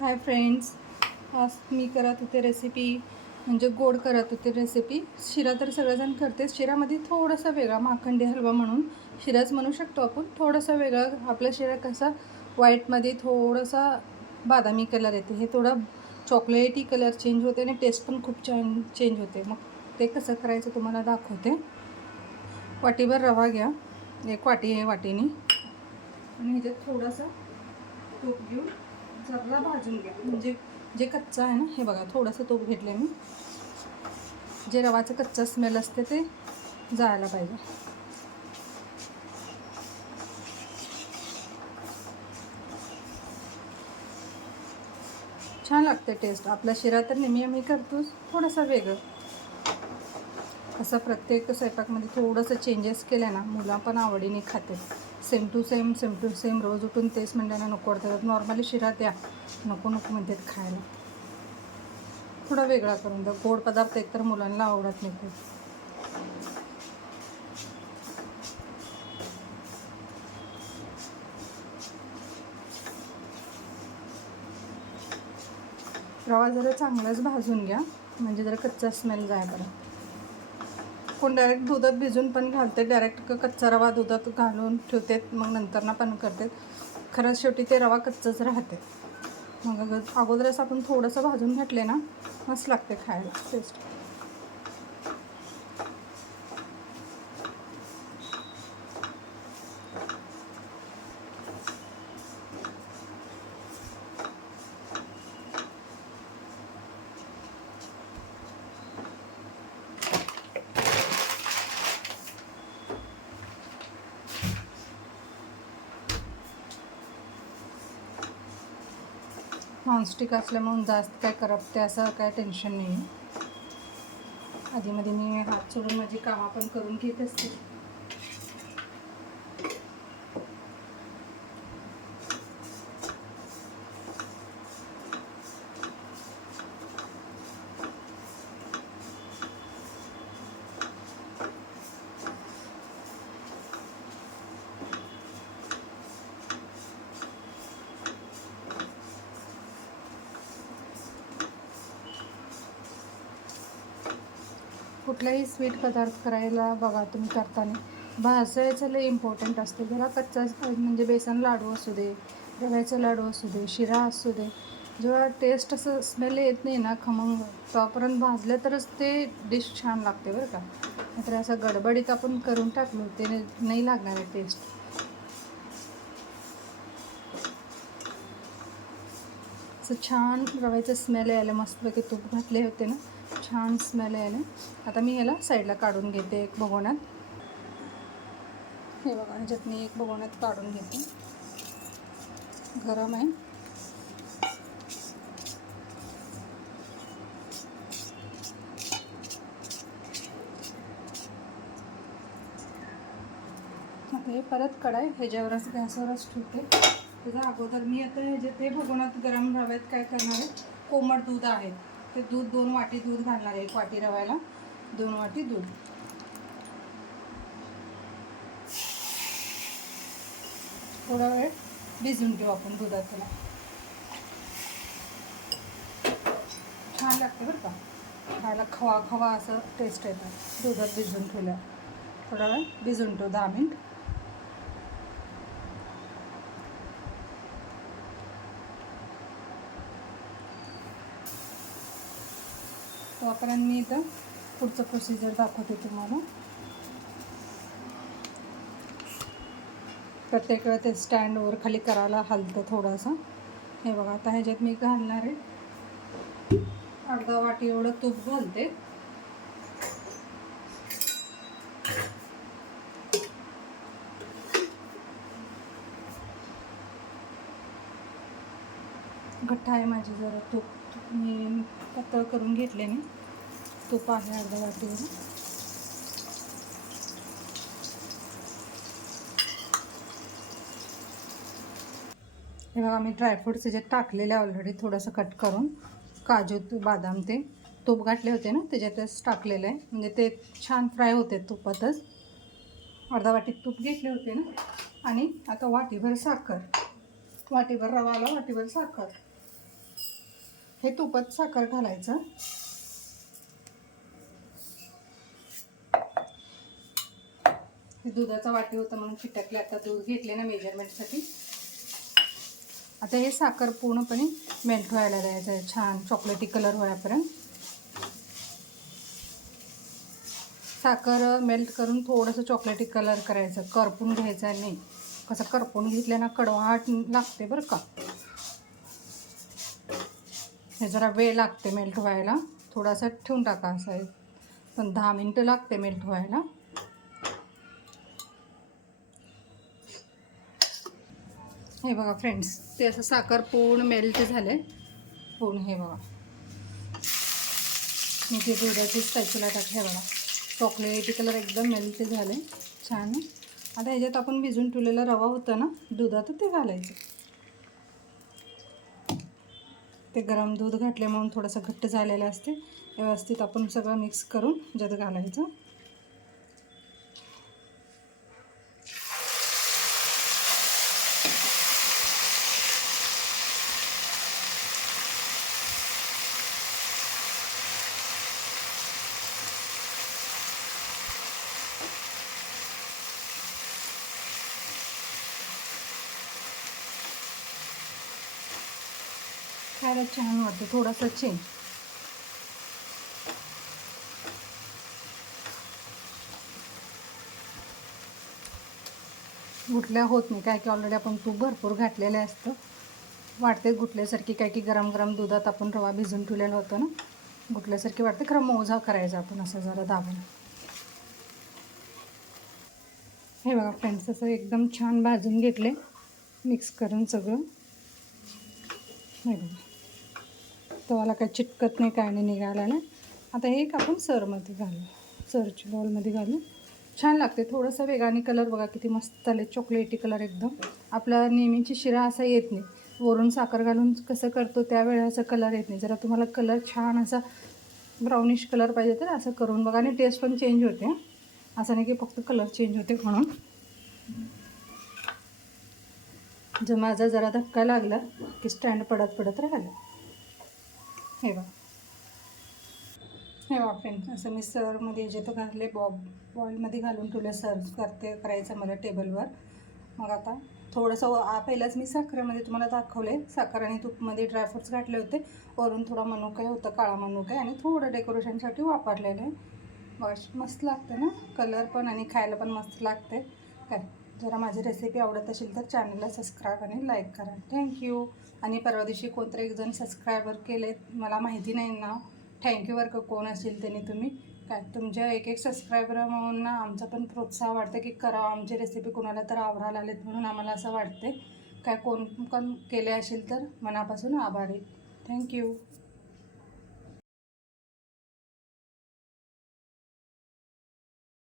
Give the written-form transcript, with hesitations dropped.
Hi friends, आज मी करत होते रेसिपी म्हणजे गोड करत होते रेसिपी. शिरा तर सगळेजण करते. शिरामध्ये थोडासा वेगळा माखंडी हलवा म्हणून शिराच म्हणू शकतो आपण. थोडासा वेगळा आपला शिरा कसा व्हाईटमध्ये थोडासा बदामी कलर येते, हे थोडं चॉकलेटी कलर चेंज होते आणि टेस्ट पण खूप छान चेंज होते. मग ते कसं करायचं तुम्हाला दाखवते. वाटीभर रवा घ्या, एक वाटी आहे वाटीने, आणि ह्याच्यात थोडासा तूप घेऊन जरा भाजून घ्या. म्हणजे जे कच्चं आहे ना, हे बघा थोडंसं तूप घेतलं मी. जे रवाचं कच्चं स्मेल असते ते जायला पाहिजे. छान लागते टेस्ट. आपला शिरा तर नेहमी आम्ही करतोच, थोडंसं वेगळं असं प्रत्येक स्वयंपाकमध्ये थोडंसं चेंजेस केले ना, मुलं पण आवडीने खाते. सेम टू सेम रोज उठून तेच म्हणल्यानं नको वाटतं. नॉर्मली शिरा द्या, नको म्हणतात खायला. थोडा वेगळा करून द्या. गोड पदार्थ एकतर मुलांना आवडत नाही खूप. रवा जरा चांगलाच भाजून घ्या, म्हणजे जरा कच्चा स्मेल जायपर्यंत. कोण डायरेक्ट दुधात भिजून पण घालते, डायरेक्ट कच्चा रवा दुधात घालून ठेवते, मग नंतरनं पण करते. खरं शेवटी ते रवा कच्चंच राहते. मग अगोदरच आपण थोडंसं भाजून घातले ना, मस्त लागते खायला टेस्ट. नॉनस्टिक असल्यामुळे जास्त काय करपते असं काय टेन्शन नाही आहे. आधीमध्ये मी हात सोडून माझी कामं पण करून घेत असते. कुठलाही स्वीट पदार्थ करायला बघा तुम्ही करताना भाजायचं लय इम्पॉर्टंट असते. जरा कच्चा म्हणजे बेसन लाडू असू दे, रव्याचा लाडू असू दे, शिरा असू दे, जेव्हा टेस्ट असं स्मेल येत नाही ना खमंग, तोपर्यंत भाजलं तरच ते डिश छान लागते बरं का. नाहीतर असं गडबडीत आपण करून टाकलो ते नाही लागणार आहे टेस्ट. असं छान रव्याचं स्मेल यायला, मस्तपैकी तूप घातले होते ना, छान स्मेल यायला. आता मी ह्याला साईडला काढून घेते एक भगोण्यात. हे बघा, ह्याच्यात मी एक भगोण्यात काढून घेते. गरम आहे. आता हे परत कढाई ह्याच्यावरच गॅसवरच ठेवते. त्याच्या अगोदर मी आता ह्याच्यात ते भगोण्यात गरम रव्यात काय करणार आहे, कोमट दूध आहे ते दूध 2 वाटी दूध घालणार आहे. 1 वाटी रव्याला 2 वाटी दूध. थोडा वेळ भिजून ठेवू आपण दुधात. त्याला छान लागते बरं का खायला, खवा खवा असं टेस्ट येतं दुधात भिजून ठेवल्या. थोडा वेळ भिजून ठेवू, 10 मिनिट. तोपर्यंत मी इथं पुढचं प्रोसिजर दाखवते तुम्हाला. प्रत्येक वेळा ते स्टँडवर खाली करायला हलतं थोडंसं. हे बघा, आता ह्याच्यात मी घालणार आहे अर्धा वाटी एवढं तूप घालते. घट्ट आहे माझी जरा तूप, मी पातळ करून घेतले. मी तूप आहे अर्धा वाटीवर. हे बघा, मी ड्रायफ्रूट्स ह्याच्यात टाकलेले ऑलरेडी, थोडंसं कट करून. काजू बदाम ते तूप घातले होते ना, त्याच्यातच टाकलेलं आहे, म्हणजे ते छान फ्राय होते तुपातच. अर्धा वाटी तूप घेतले होते ना. आणि आता वाटीभर साखर, वाटीभर रवाला वाटीभर साखर. हे तुपात साखर घालायचं. हे दुधाचा वाटी होता म्हणून चिटकले. आता दूध घेतले ना मेजरमेंटसाठी. आता हे साखर पूर्णपणे मेल्ट व्हायला द्यायचं आहे, छान चॉकलेटी कलर होईपर्यंत. साखर मेल्ट करून थोडंसं चॉकलेटी कलर करायचं, करपून घ्यायचं नाही. कसं करपून घेतलं ना कडवाट लागते बरं का. हे जरा वेळ लागते मेल्ट व्हायला, थोडासा ठेवून टाका असं आहे, पण 10 मिनटं लागते मेल्ट व्हायला. हे बघा फ्रेंड्स, ते असं साखर पूर्ण मेल्ट झाले पूर्ण. हे बघा मी ते दुधाची स्पॅच्युला टाकले बघा, चॉकलेटी कलर एकदम मेल्ट झाले छान. आता ह्याच्यात आपण भिजून ठेवलेला रवा होतं ना दुधात, ते घालायचं. ते गरम दूध घातले म्हणून थोडंसं घट्ट झालेलं असते. व्यवस्थित आपण सगळं मिक्स करून ह्याच्यात घालायचं. खायला छान वाटते, थोडासा चेंज. गुठल्या होत नाही, काय की ऑलरेडी आपण तूप भरपूर घातलेलं असतं. वाटते गुठल्यासारखी, काय की गरम गरम दुधात आपण रवा भिजून ठेवलेलं होतं ना, गुठल्यासारखी वाटते. खरं मोजा करायचा आपण असं जरा दाबून. हे बघा फ्रेंड्स, असं एकदम छान भाजून घेतले मिक्स करून सगळं. हे बघा तवाला काय चिटकत नाही, काय नाही निघाला ना. आता हे एक आपण सरमध्ये घालू, सरची बॉलमध्ये घालू. छान लागते. थोडंसं वेगाने कलर बघा किती मस्त आले, चॉकलेटी कलर एकदम. आपला नेहमीची शिरा असा येत नाही, वरून साखर घालून कसं करतो त्यावेळेस कलर येत नाही. जरा तुम्हाला कलर छान असा ब्राउनिश कलर पाहिजे तर असं करून बघा, आणि टेस्ट पण चेंज होते. असं नाही की फक्त कलर चेंज होते म्हणून. जर माझा जरा धक्का लागला की स्टँड पडत पडत राहिलं. हे बघा, हे बघा फ्रेंड्स, असं मी सरमध्ये जे तो घातले बॉलमध्ये घालून ठेवलं. सर्व करायचं मला टेबलवर. मग आता थोडंसं पहिलाच मी साखरेमध्ये तुम्हाला दाखवले, साखर आणि तूपमध्ये ड्रायफ्रूट्स घातले होते. वरून थोडा मनुका होता, काळा मनुका, आणि थोडं डेकोरेशनसाठी वापरलेलं आहे. मस्त लागतं ना, कलर पण आणि खायला पण मस्त लागते. काय जरा माझी रेसिपी आवडत असेल तर चॅनलला सबस्क्राईब आणि लाईक करा. थँक्यू. आणि परवा दिवशी कोणतरी एक जण सबस्क्रायबर केले, मला माहिती नाही नाव. थँक्यू बरं का, कोण असेल त्यांनी. तुम्ही काय तुमच्या एक सबस्क्रायबर म्हणून ना आमचा पण प्रोत्साह वाटतं की करावं आमची रेसिपी, कोणाला तर आवडायला आलेत म्हणून आम्हाला असं वाटते. काय कोण पण केले असेल तर मनापासून आभारी. थँक्यू.